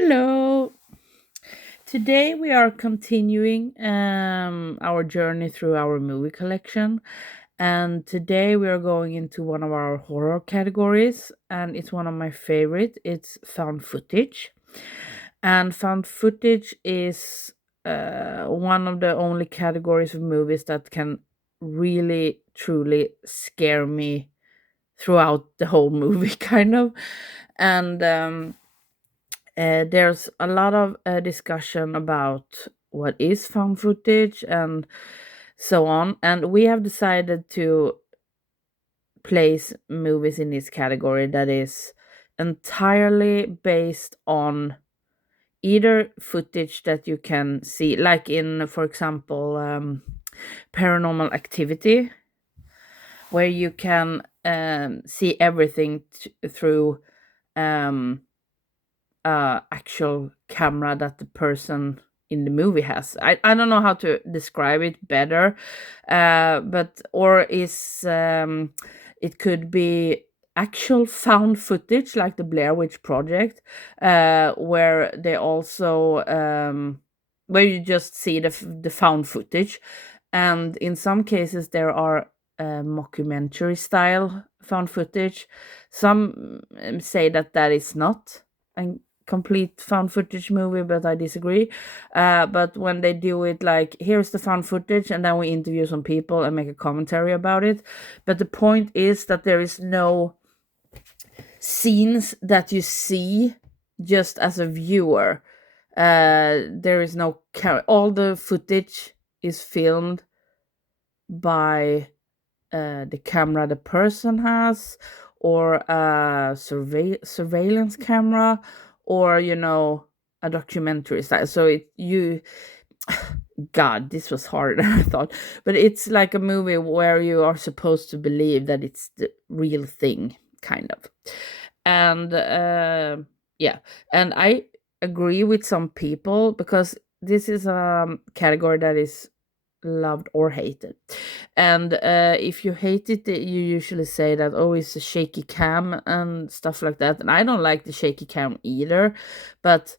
Hello. Today we are continuing our journey through our movie collection. And today we are going into one of our horror categories, and it's one of my favorite. It's found footage. And found footage is one of the only categories of movies that can really, truly scare me throughout the whole movie, kind of. And there's a lot of discussion about what is found footage and so on. And we have decided to place movies in this category that is entirely based on either footage that you can see, like in, for example, Paranormal Activity, where you can see everything through um, actual camera that the person in the movie has. I don't know how to describe it better, but or is it could be actual found footage like the Blair Witch project, where they also where you just see the found footage, and in some cases there are mockumentary style found footage. Some say that that is not a complete found footage movie, but I disagree. But when they do it, like, here's the found footage, and then we interview some people and make a commentary about it. But the point is that there is no scenes that you see just as a viewer. There is no all the footage is filmed by the camera the person has, or a surveillance camera, or a documentary style. So God, this was harder than I thought. But it's like a movie where you are supposed to believe that it's the real thing, kind of. And yeah, and I agree with some people, because this is a category that is loved or hated. And if you hate it, you usually say that, oh, it's a shaky cam and stuff like that. And I don't like the shaky cam either, but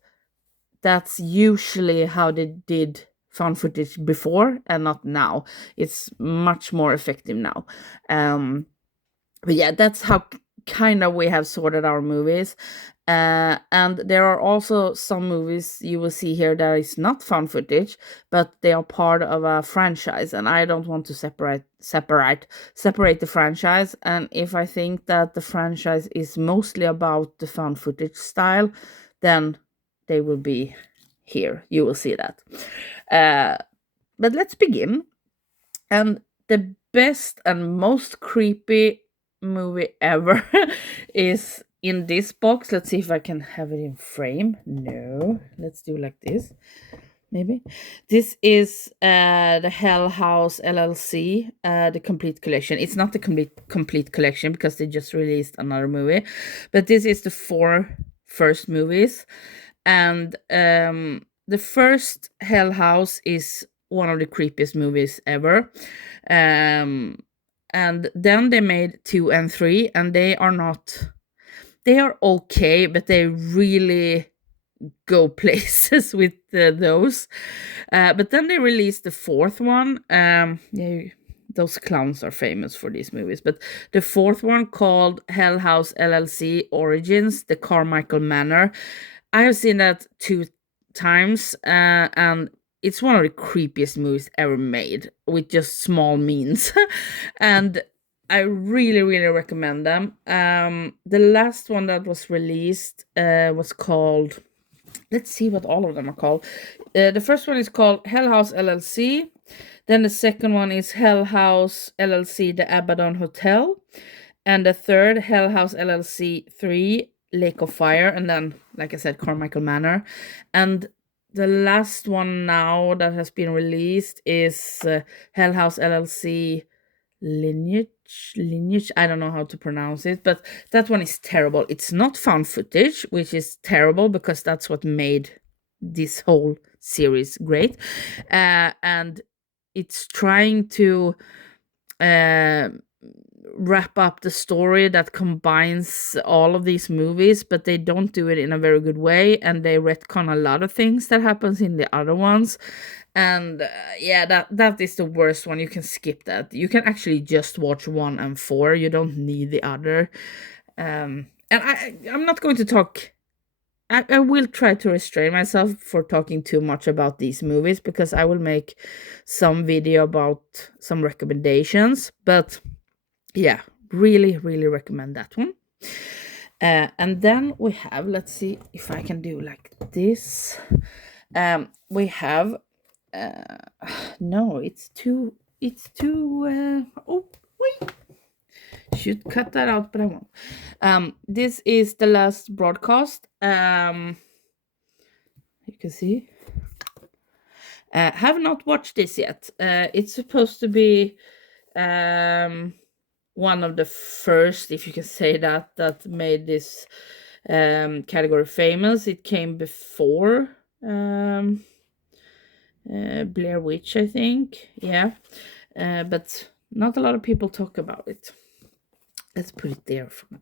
that's usually how they did found footage before and not now. It's much more effective now. But yeah, that's how kind of we have sorted our movies. And there are also some movies you will see here that is not found footage, but they are part of a franchise, and I don't want to separate the franchise. And if I think that the franchise is mostly about the found footage style, then they will be here. You will see that. But let's begin. And the best and most creepy movie ever is in this box. Let's see if I can have it in frame. No, let's do like this. Maybe this is the House LLC, the complete collection. It's not the complete collection because they just released another movie, but this is the four first movies. And the first Hell House is one of the creepiest movies ever. Um, and then they made 2 and 3, and they are okay, but they really go places with those. But then they released the fourth one. Yeah, those clowns are famous for these movies. But the fourth one, called Hell House LLC Origins, the Carmichael Manor. I have seen that 2 times, and it's one of the creepiest movies ever made, with just small means. And I really, really recommend them. The last one that was released was called, let's see what all of them are called. The first one is called Hell House LLC. Then the second one is Hell House LLC, the Abaddon Hotel. And the third, Hell House LLC 3, Lake of Fire. And then, like I said, Carmichael Manor. And the last one now that has been released is Hell House LLC Lineage. I don't know how to pronounce it, but that one is terrible. It's not found footage, which is terrible because that's what made this whole series great. And it's trying to wrap up the story that combines all of these movies, but they don't do it in a very good way, and they retcon a lot of things that happens in the other ones. And yeah, that is the worst one. You can skip that. You can actually just watch 1 and 4. You don't need the other. And I'm not going to talk. I will try to restrain myself for talking too much about these movies, because I will make some video about some recommendations. But yeah, really, really recommend that one. And then we have, let's see if I can do like this. We have, no, it's too, oh, wait. Should cut that out, but I won't. This is the last broadcast. You can see. Have not watched this yet. It's supposed to be one of the first, if you can say that made this category famous. It came before Blair Witch, I think. Yeah. But not a lot of people talk about it. Let's put it there for now.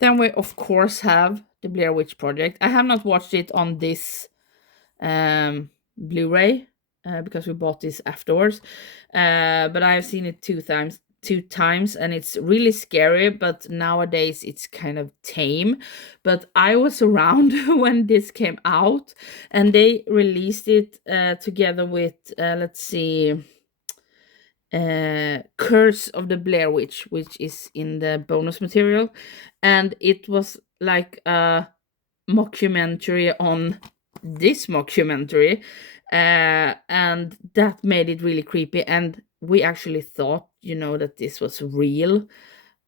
Then we, of course, have the Blair Witch Project. I have not watched it on this Blu-ray because we bought this afterwards. But I have seen it two times, and it's really scary, but nowadays it's kind of tame. But I was around when this came out, and they released it together with, let's see, Curse of the Blair Witch, which is in the bonus material, and it was like a mockumentary on this mockumentary, and that made it really creepy. And we actually thought, that this was real.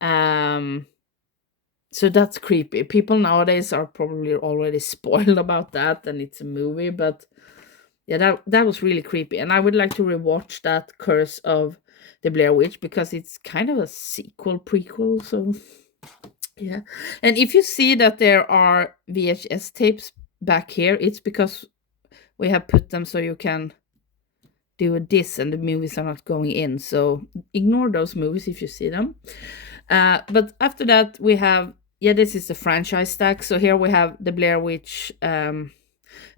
So that's creepy. People nowadays are probably already spoiled about that, and it's a movie, but yeah, that was really creepy. And I would like to rewatch that Curse of the Blair Witch, because it's kind of a prequel. So yeah. And if you see that there are VHS tapes back here, it's because we have put them so you can do this and the movies are not going in. So ignore those movies if you see them. But after that, we have, this is the franchise stack. So here we have the Blair Witch,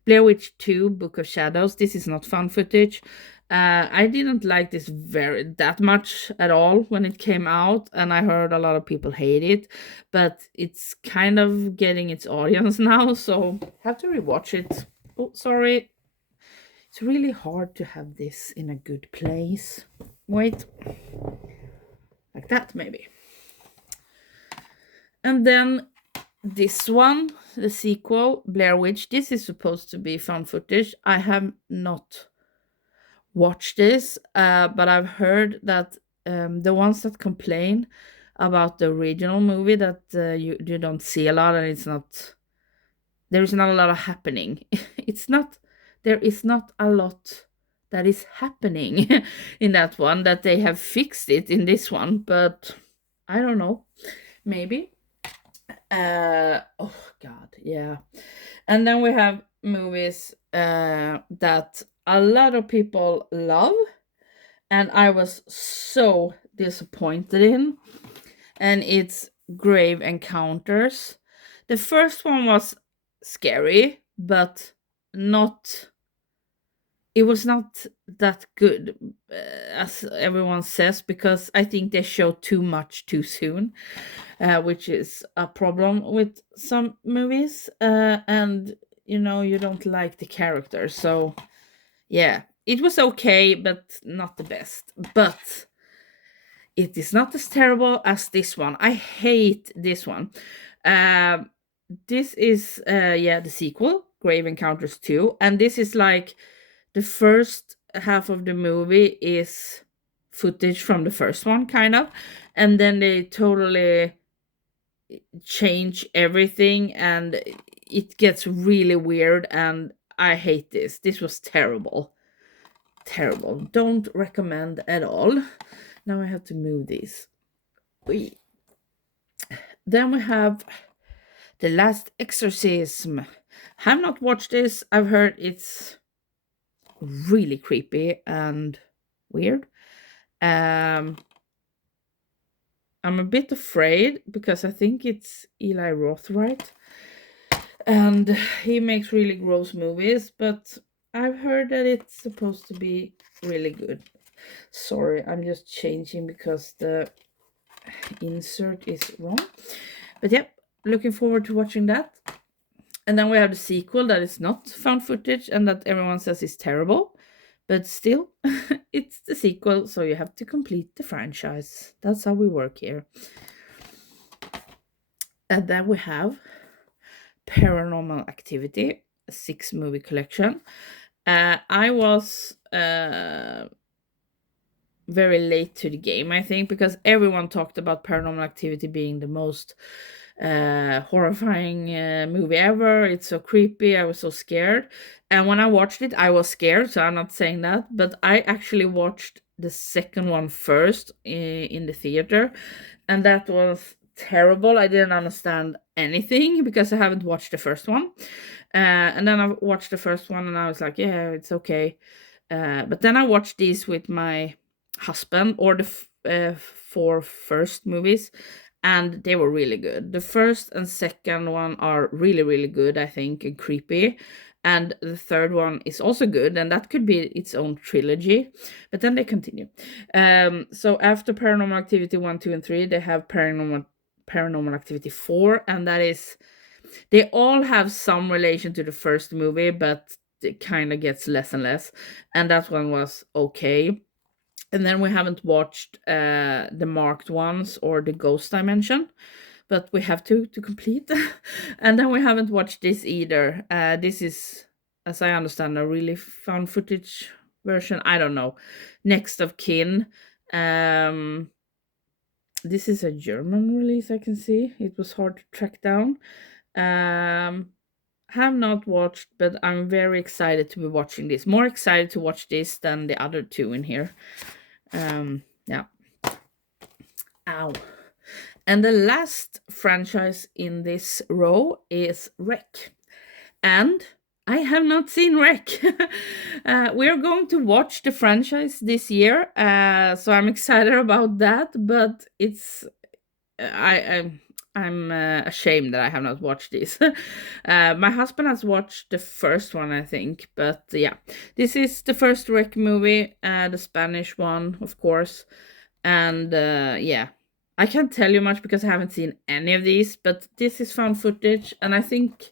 Blair Witch 2, Book of Shadows. This is not found footage. I didn't like this that much at all when it came out, and I heard a lot of people hate it, but it's kind of getting its audience now, so have to rewatch it. Oh, sorry. It's really hard to have this in a good place. Wait. Like that, maybe. And then this one, the sequel, Blair Witch. This is supposed to be found footage. I have not watched this, but I've heard that the ones that complain about the original movie, that you don't see a lot, and there is not a lot of happening. There is not a lot that is happening in that one, that they have fixed it in this one, but I don't know, maybe. Oh god, yeah. And then we have movies that a lot of people love, and I was so disappointed in, and it's Grave Encounters. The first one was scary, but it was not that good, as everyone says, because I think they show too much too soon, which is a problem with some movies, and you don't like the characters. So yeah, it was okay, but not the best. But it is not as terrible as this one. I hate this one. This is the sequel, Grave Encounters 2, and this is like the first half of the movie is footage from the first one, kind of, and then they totally change everything, and it gets really weird, and I hate this. This was terrible. Don't recommend at all. Now I have to move these. Then we have The Last Exorcism. Have not watched this. I've heard it's really creepy and weird. I'm a bit afraid because I think it's Eli Roth, right? And he makes really gross movies, but I've heard that it's supposed to be really good. Sorry, I'm just changing because the insert is wrong. But yep, looking forward to watching that. And then we have the sequel that is not found footage and that everyone says is terrible. But still, it's the sequel, so you have to complete the franchise. That's how we work here. And then we have Paranormal Activity, a 6-movie collection. I was very late to the game, I think, because everyone talked about Paranormal Activity being the most horrifying movie ever. It's so creepy. I was so scared. And when I watched it, I was scared, so I'm not saying that. But I actually watched the second one first in the theater, and that was terrible. I didn't understand anything because I haven't watched the first one. And then I watched the first one and I was like, yeah, it's okay. But then I watched these with my husband, or the 4 first movies, and they were really good. The first and second one are really, really good, I think, and creepy. And the third one is also good, and that could be its own trilogy. But then they continue. So after Paranormal Activity 1, 2, and 3, they have Paranormal Activity 4, and that is, they all have some relation to the first movie, but it kind of gets less and less. And that one was okay. And then we haven't watched the marked ones or the ghost dimension, but we have to complete. And then we haven't watched this either. This is, as I understand, a really found footage version. I don't know. Next of Kin. This is a German release, I can see. It was hard to track down. Have not watched, but I'm very excited to be watching this. More excited to watch this than the other two in here. Yeah. Ow. And the last franchise in this row is Wreck. And I have not seen Wreck. We are going to watch the franchise this year, so I'm excited about that. But it's I'm ashamed that I have not watched this. My husband has watched the first one, I think, but yeah, this is the first Wreck movie, the Spanish one, of course, and yeah, I can't tell you much because I haven't seen any of these, but this is found footage, and I think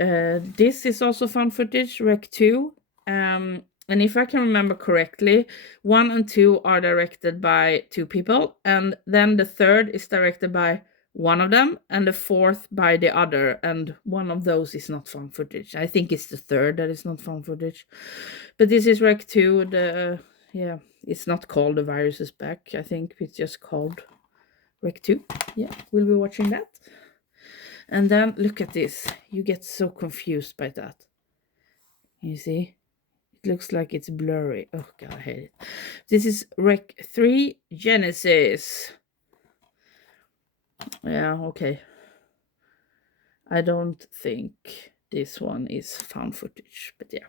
this is also found footage, Wreck 2. And if I can remember correctly, 1 and 2 are directed by 2 people, and then the third is directed by one of them, and the fourth by the other, and one of those is not found footage. I think it's the third that is not found footage. But this is Wreck 2, yeah, it's not called The Virus is Back. I think it's just called Wreck 2. Yeah, we'll be watching that. And then look at this. You get so confused by that. You see? It looks like it's blurry. Oh god, I hate it. This is Wreck 3 Genesis. Yeah, okay. I don't think this one is found footage, but yeah.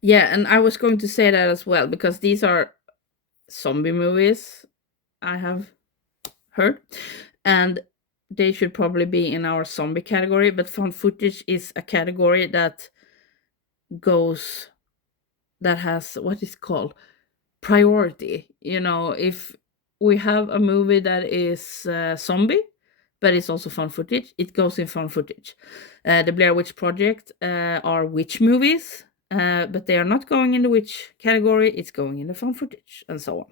Yeah, and I was going to say that as well, because these are zombie movies, I have heard, and they should probably be in our zombie category, but found footage is a category that has what is called priority. You know, if we have a movie that is zombie but it's also found footage, it goes in found footage. The Blair Witch Project are witch movies, but they are not going in the witch category, it's going in the found footage, and so on.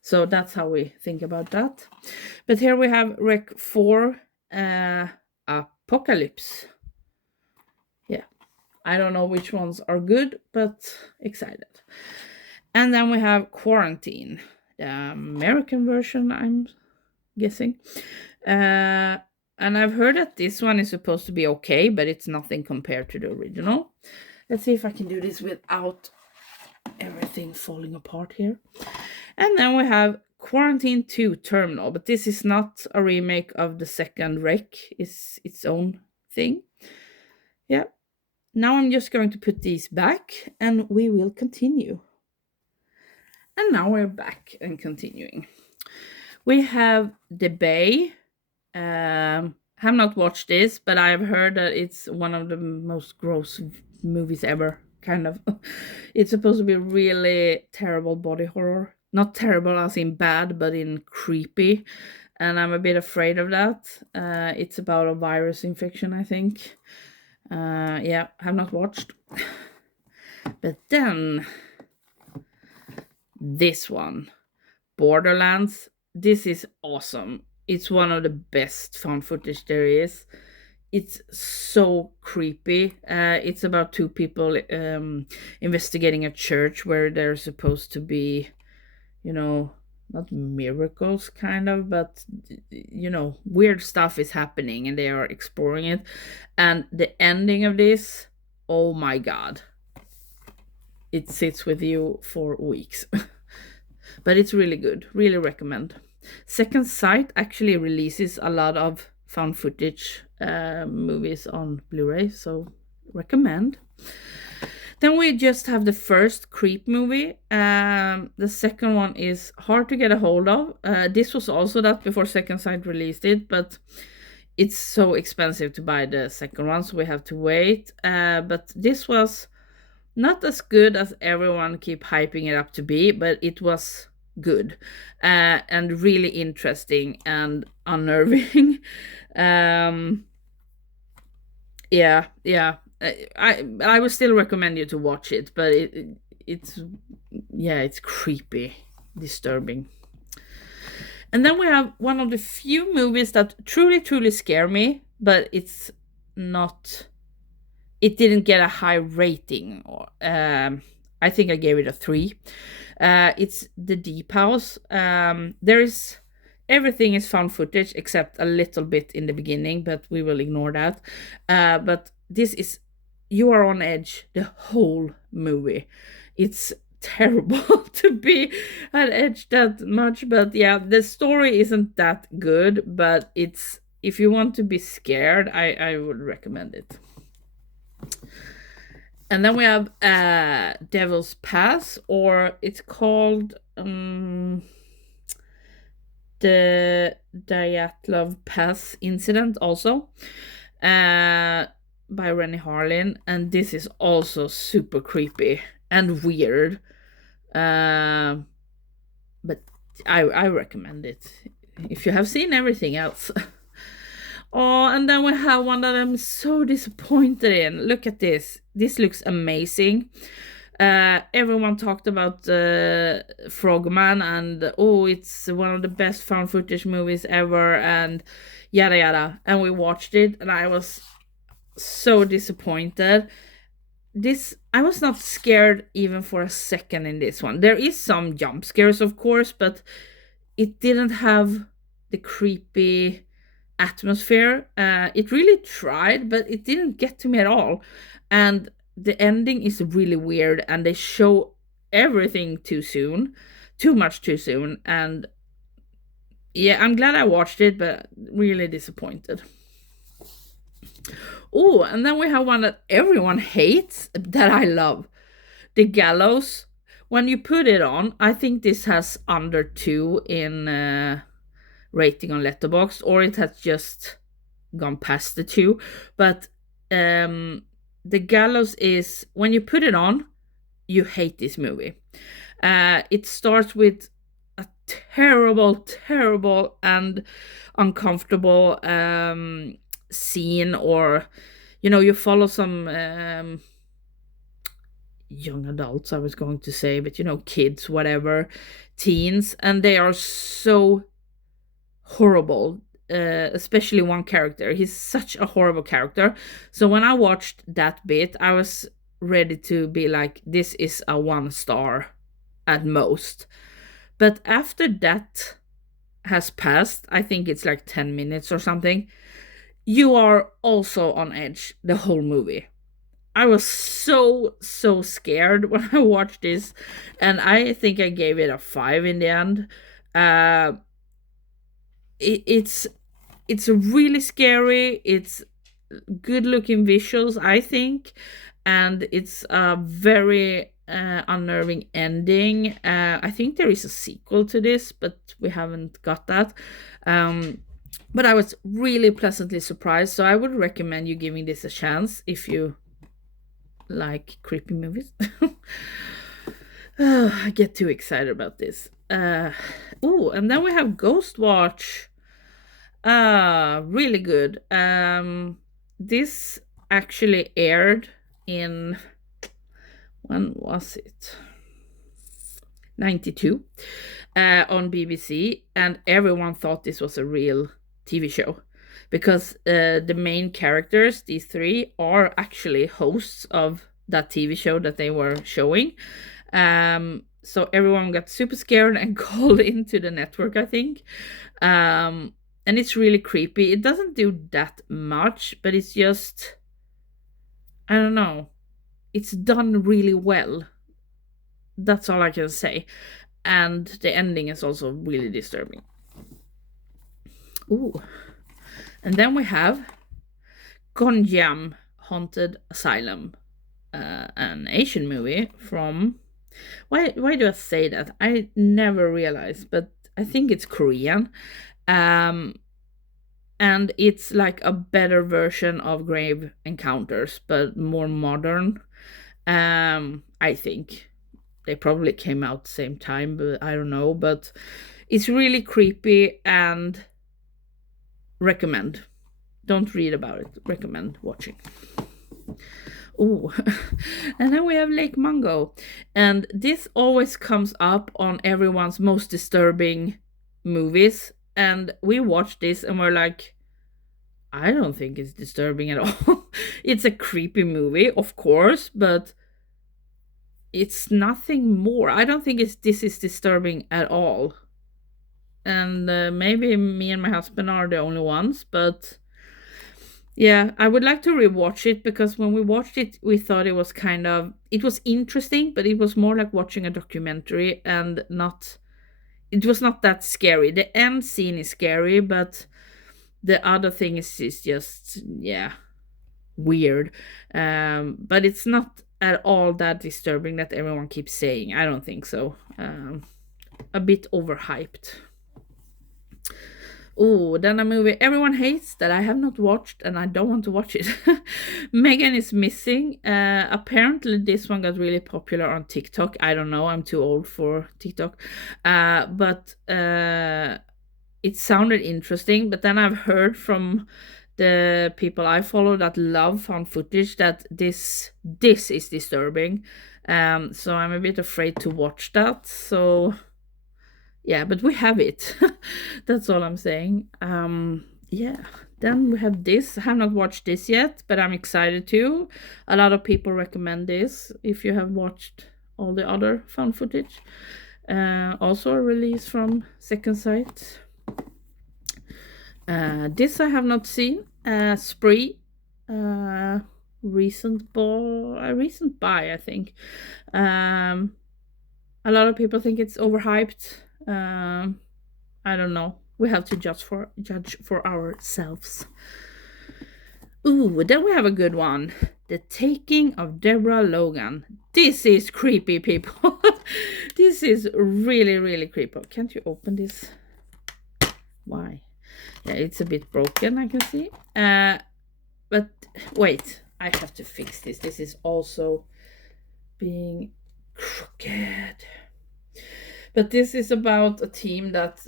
So that's how we think about that. But here we have Rec 4 Apocalypse. Yeah, I don't know which ones are good, but excited. And then we have Quarantine, the American version, I'm guessing. And I've heard that this one is supposed to be okay, but it's nothing compared to the original. Let's see if I can do this without everything falling apart here. And then we have Quarantine 2 Terminal, but this is not a remake of the second Wreck. It's its own thing. Yeah. Now I'm just going to put these back and we will continue. And now we're back and continuing. We have The Bay. Have not watched this, but I've heard that it's one of the most gross movies ever. Kind of. It's supposed to be really terrible body horror. Not terrible as in bad, but in creepy. And I'm a bit afraid of that. It's about a virus infection, I think. Yeah, have not watched. But then this one, Borderlands. This is awesome. It's one of the best found footage there is. It's so creepy. It's about two people investigating a church where there's supposed to be, not miracles kind of, but weird stuff is happening and they are exploring it. And the ending of this, oh my god. It sits with you for weeks. But it's really good. Really recommend. Second Sight actually releases a lot of found footage movies on Bluray, so recommend. Then we just have the first Creep movie. The second one is hard to get a hold of. This was also that before Second Sight released it, but it's so expensive to buy the second one, so we have to wait. But this was not as good as everyone keep hyping it up to be, but it was good and really interesting and unnerving. Yeah. I would still recommend you to watch it, but it's creepy, disturbing. And then we have one of the few movies that truly scare me, but it's not. It didn't get a high rating. I think I gave it a 3. It's The Deep House. Everything is found footage except a little bit in the beginning, but we will ignore that. But this is, you are on edge the whole movie. It's terrible to be on edge that much, but yeah, the story isn't that good, but if you want to be scared, I would recommend it. And then we have Devil's Pass, or it's called the Dyatlov Pass Incident also, by Rennie Harlin. And this is also super creepy and weird. But I recommend it if you have seen everything else. Oh, and then we have one that I'm so disappointed in. Look at this. This looks amazing. Everyone talked about Frogman and it's one of the best found footage movies ever and yada yada. And we watched it and I was so disappointed. I was not scared even for a second in this one. There is some jump scares, of course, but it didn't have the creepy atmosphere. It really tried, but it didn't get to me at all. And the ending is really weird, and they show everything too much too soon. And yeah, I'm glad I watched it, but really disappointed. Oh, and then we have one that everyone hates that I love, The Gallows. When you put it on, I think this has under 2 in rating on Letterboxd, or it has just gone past the 2. But The Gallows is, when you put it on, you hate this movie. It starts with a terrible and uncomfortable scene, or you follow some young adults, I was going to say, but kids, whatever, teens, and they are so horrible. Especially one character, he's such a horrible character. So when I watched that bit, I was ready to be like, this is a 1 star at most. But after that has passed, I think it's like 10 minutes or something, you are also on edge the whole movie. I was so scared when I watched this, and I think I gave it a 5 in the end. It's really scary. It's good looking visuals, I think, and it's a very unnerving ending. I think there is a sequel to this, but we haven't got that. But I was really pleasantly surprised, so I would recommend you giving this a chance if you like creepy movies. I get too excited about this. Oh, and then we have Ghostwatch. Really good. This actually aired in, when was it? 92 on BBC, and everyone thought this was a real TV show because the main characters, these three, are actually hosts of that TV show that they were showing. So everyone got super scared and called into the network, I think. And it's really creepy. It doesn't do that much, but it's just, I don't know, it's done really well. That's all I can say. And the ending is also really disturbing. Ooh. And then we have Gonjiam Haunted Asylum, an Asian movie from, why do I say that? I never realized, but I think it's Korean. And it's like a better version of Grave Encounters, but more modern. I think they probably came out the same time, but I don't know. But it's really creepy and recommend. Don't read about it. Recommend watching. Oh, and then we have Lake Mungo. And this always comes up on everyone's most disturbing movies. And we watched this and we're like, I don't think it's disturbing at all. It's a creepy movie, of course, but it's nothing more. I don't think this is disturbing at all. And maybe me and my husband are the only ones, but yeah, I would like to rewatch it because when we watched it, we thought it was it was interesting, but it was more like watching a documentary and it was not that scary. The end scene is scary, but the other thing is just, yeah, weird. But it's not at all that disturbing that everyone keeps saying. I don't think so. A bit overhyped. Oh, then a movie everyone hates that I have not watched and I don't want to watch it. Megan is Missing. Apparently this one got really popular on TikTok. I don't know, I'm too old for TikTok. But it sounded interesting, but then I've heard from the people I follow that love found footage that this is disturbing. So I'm a bit afraid to watch that. So yeah, but we have it. That's all I'm saying. Yeah, then we have this. I have not watched this yet, but I'm excited to. A lot of people recommend this if you have watched all the other found footage. Also a release from Second Sight. This I have not seen. Spree. Recent buy, I think. A lot of people think it's overhyped. I don't know. We have to judge for ourselves. Ooh, then we have a good one. The Taking of Deborah Logan. This is creepy, people. This is really, really creepy. Can't you open this? Why? Yeah, it's a bit broken, I can see. But wait, I have to fix this. This is also being crooked. But this is about a team that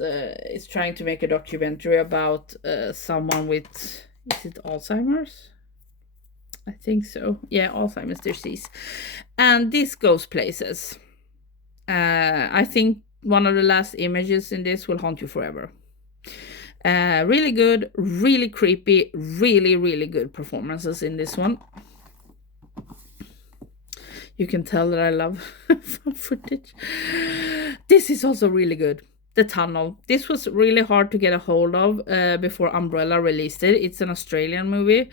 is trying to make a documentary about someone with, is it Alzheimer's? I think so. Yeah, Alzheimer's disease. And this goes places. I think one of the last images in this will haunt you forever. Really good, really creepy, really, really good performances in this one. You can tell that I love found footage. This is also really good. The Tunnel. This was really hard to get a hold of before Umbrella released it. It's an Australian movie.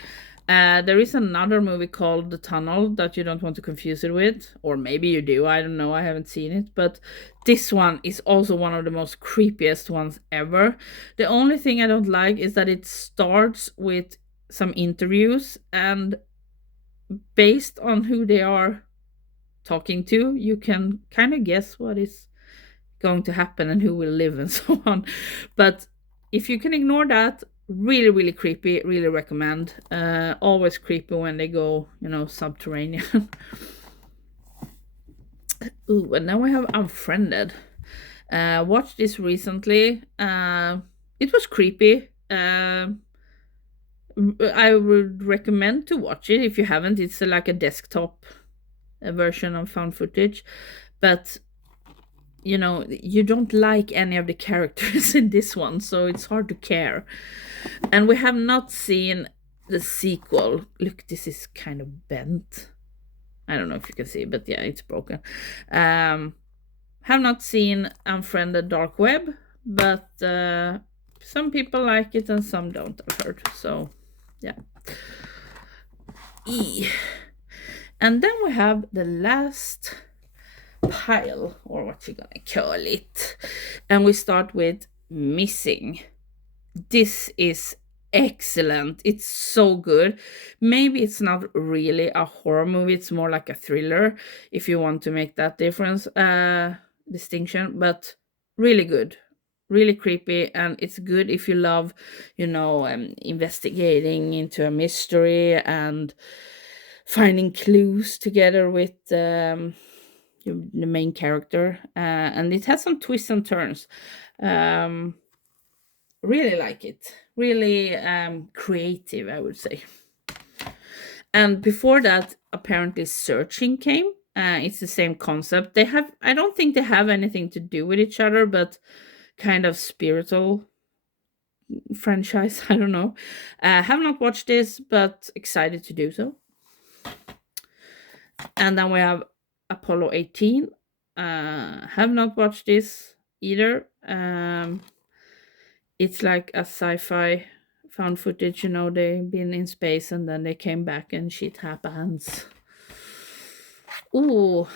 There is another movie called The Tunnel that you don't want to confuse it with. Or maybe you do. I don't know. I haven't seen it. But this one is also one of the most creepiest ones ever. The only thing I don't like is that it starts with some interviews. And based on who they are talking to, you can kind of guess what is going to happen and who will live and so on. But if you can ignore that, really, really creepy, really recommend. Always creepy when they go, subterranean. Ooh, and now we have Unfriended. Watched this recently. It was creepy. I would recommend to watch it if you haven't. It's like a desktop version of found footage, but you don't like any of the characters in this one, so it's hard to care. And we have not seen the sequel. Look, this is kind of bent. I don't know if you can see, but yeah, it's broken. Have not seen Unfriended Dark Web, but some people like it and some don't, I've heard. So yeah. And then we have the last pile, or what you gonna call it, and we start with Missing. This is excellent. It's so good. Maybe it's not really a horror movie, it's more like a thriller, if you want to make that difference, distinction. But really good, really creepy, and it's good if you love investigating into a mystery and finding clues together with the main character, and it has some twists and turns. Really like it. Really creative, I would say. And before that, apparently Searching came. It's the same concept. I don't think they have anything to do with each other, but kind of spiritual franchise. I don't know. Have not watched this, but excited to do so. And then we have Apollo 18. Have not watched this either. It's like a sci-fi found footage, they've been in space and then they came back and shit happens. Ooh,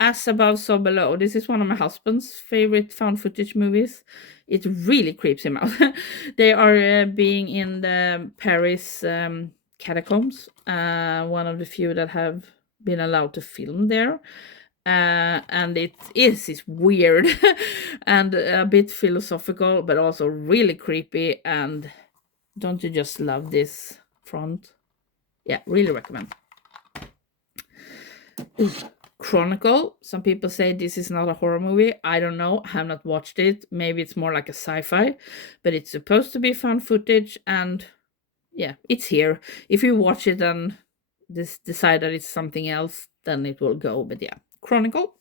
As Above, So Below. This is one of my husband's favorite found footage movies. It really creeps him out. They are being in the Paris catacombs, one of the few that have been allowed to film there. And it's weird and a bit philosophical, but also really creepy. And don't you just love this front? Yeah, really recommend. Chronicle. Some people say this is not a horror movie. I don't know. I have not watched it. Maybe it's more like a sci-fi, but it's supposed to be found footage, and yeah, it's here. If you watch it and decide that it's something else, then it will go. But yeah, Chronicle.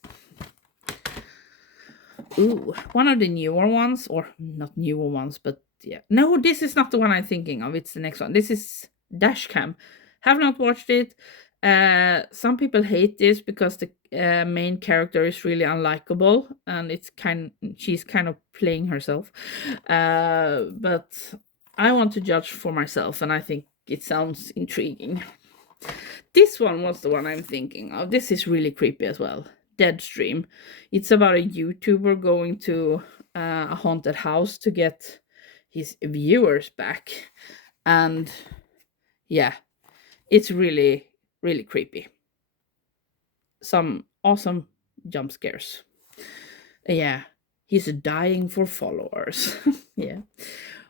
Ooh, one of the newer ones, or not newer ones, but yeah. No, this is not the one I'm thinking of. It's the next one. This is Dashcam. Have not watched it. Some people hate this because the main character is really unlikable, and she's kind of playing herself. But I want to judge for myself, and I think it sounds intriguing. This one was the one I'm thinking of. This is really creepy as well. Deadstream. It's about a YouTuber going to a haunted house to get his viewers back, and yeah, it's really, really creepy. Some awesome jump scares. Yeah, he's dying for followers. Yeah,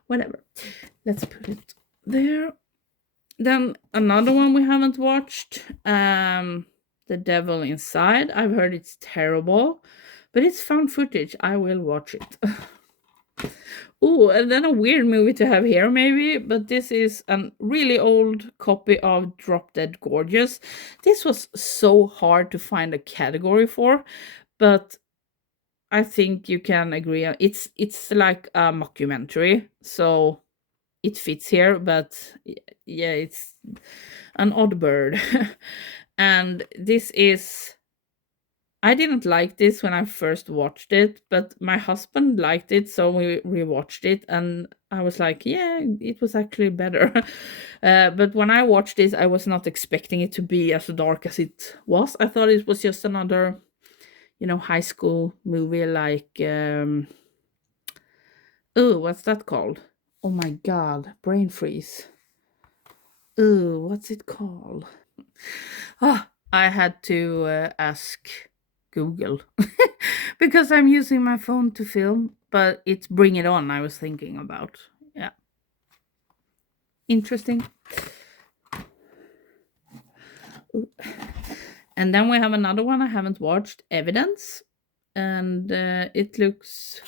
whatever. Let's put it there. Then another one we haven't watched, The Devil Inside. I've heard it's terrible, but it's found footage. I will watch it. Oh, and then a weird movie to have here, maybe, but this is a really old copy of Drop Dead Gorgeous. This was so hard to find a category for, but I think you can agree. It's like a mockumentary, so it fits here, but yeah, it's an odd bird. And I didn't like this when I first watched it, but my husband liked it, so we rewatched it, and I was like, yeah, it was actually better. But when I watched this, I was not expecting it to be as dark as it was. I thought it was just another, high school movie like, what's that called? Oh my god, brain freeze. What's it called? I had to ask Google because I'm using my phone to film, but it's Bring It On I was thinking about. Yeah. Interesting. Ooh. And then we have another one I haven't watched, Evidence, and it looks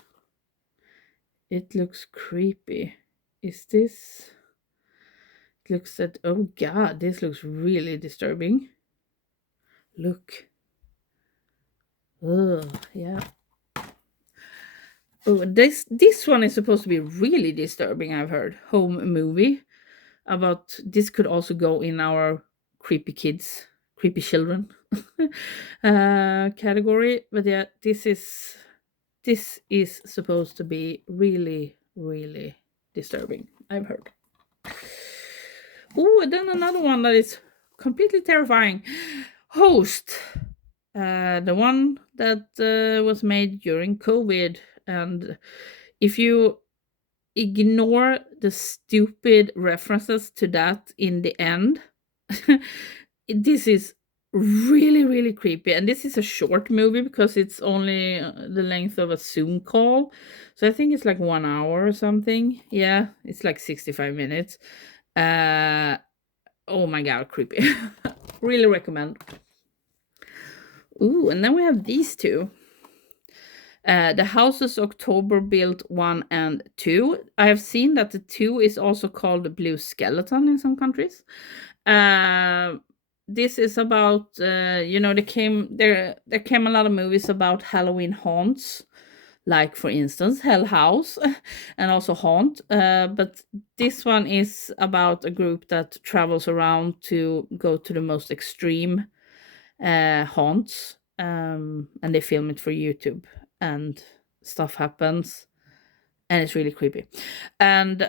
creepy. Is this? It looks at, oh god, this looks really disturbing. Look. Oh yeah. Oh, this one is supposed to be really disturbing. I've heard home movie about this could also go in our creepy kids, creepy children category. But yeah, this is supposed to be really, really disturbing. I've heard. Oh, and then another one that is completely terrifying. Host. The one that was made during COVID. And if you ignore the stupid references to that in the end, this is really, really creepy. And this is a short movie because it's only the length of a Zoom call. So I think it's like 1 hour or something. Yeah, it's like 65 minutes. Oh my god, creepy. Really recommend. Ooh, and then we have these two. The Houses October built 1 and 2. I have seen that the 2 is also called Blue Skeleton in some countries. This is about there came a lot of movies about Halloween haunts, like for instance Hell House and also Haunt. But this one is about a group that travels around to go to the most extreme haunts, and they film it for YouTube, and stuff happens, and it's really creepy. And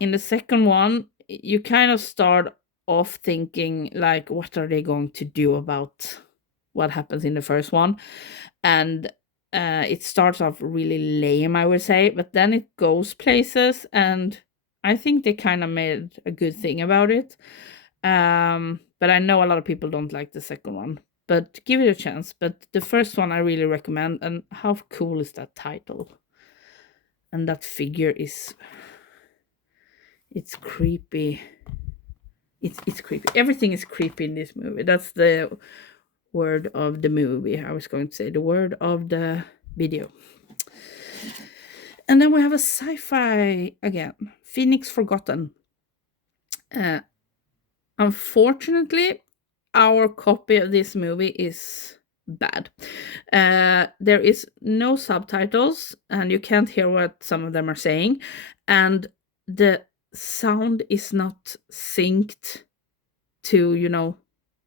in the second one, you kind of start off thinking like, what are they going to do about what happens in the first one? And it starts off really lame, I would say, but then it goes places, and I think they kind of made a good thing about it. But I know a lot of people don't like the second one, but give it a chance. But the first one I really recommend. And how cool is that title? And that figure is, it's creepy. It's creepy. Everything is creepy in this movie. That's the word of the movie. I was going to say the word of the video. And then we have a sci-fi again, Phoenix Forgotten. Unfortunately, our copy of this movie is bad. There is no subtitles, and you can't hear what some of them are saying, and the sound is not synced to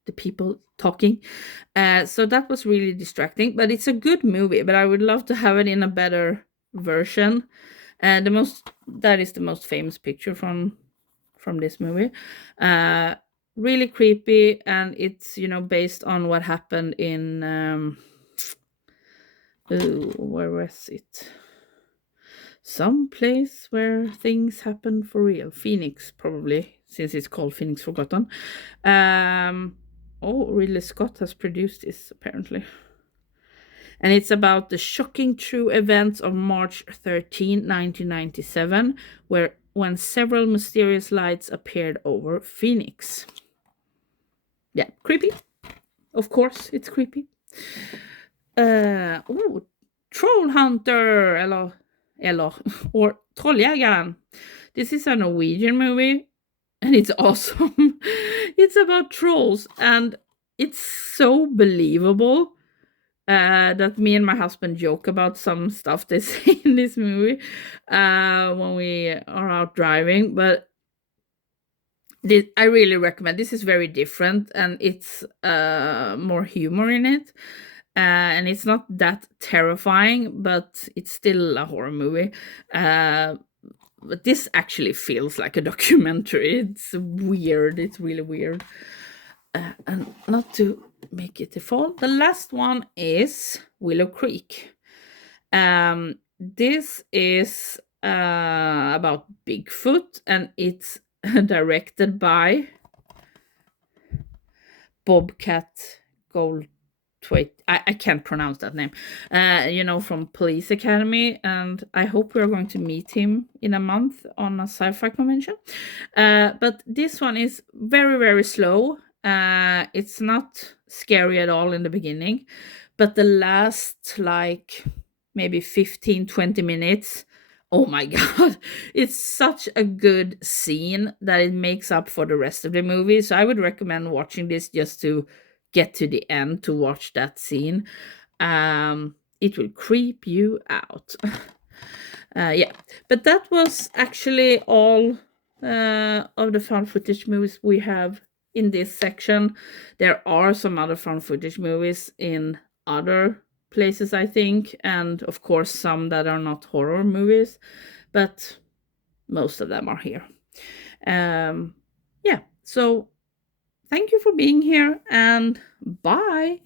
the people talking. So that was really distracting, but it's a good movie. But I would love to have it in a better version. That is the most famous picture from this movie. Really creepy, and it's based on what happened in where was it? Some place where things happen for real. Phoenix, probably, since it's called Phoenix Forgotten. Ridley Scott has produced this, apparently. And it's about the shocking true events of March 13, 1997, when several mysterious lights appeared over Phoenix. Yeah, creepy. Of course, it's creepy. Troll Hunter, or Trolljägaren. This is a Norwegian movie, and it's awesome. It's about trolls, and it's so believable that me and my husband joke about some stuff they say in this movie when we are out driving. But I really recommend. This is very different, and it's more humor in it. And it's not that terrifying, but it's still a horror movie. But this actually feels like a documentary. It's weird. It's really weird. And not to make it default, the last one is Willow Creek. This is about Bigfoot, and it's directed by Bobcat Gold. I can't pronounce that name. From Police Academy, and I hope we're going to meet him in a month on a sci-fi convention. But this one is very, very slow. It's not scary at all in the beginning, but the last like maybe 15-20 minutes, oh my god, it's such a good scene that it makes up for the rest of the movie. So I would recommend watching this just to get to the end to watch that scene. It will creep you out. Yeah, but that was actually all of the found footage movies we have in this section. There are some other found footage movies in other places, I think, and of course some that are not horror movies, but most of them are here. Yeah, so thank you for being here, and bye.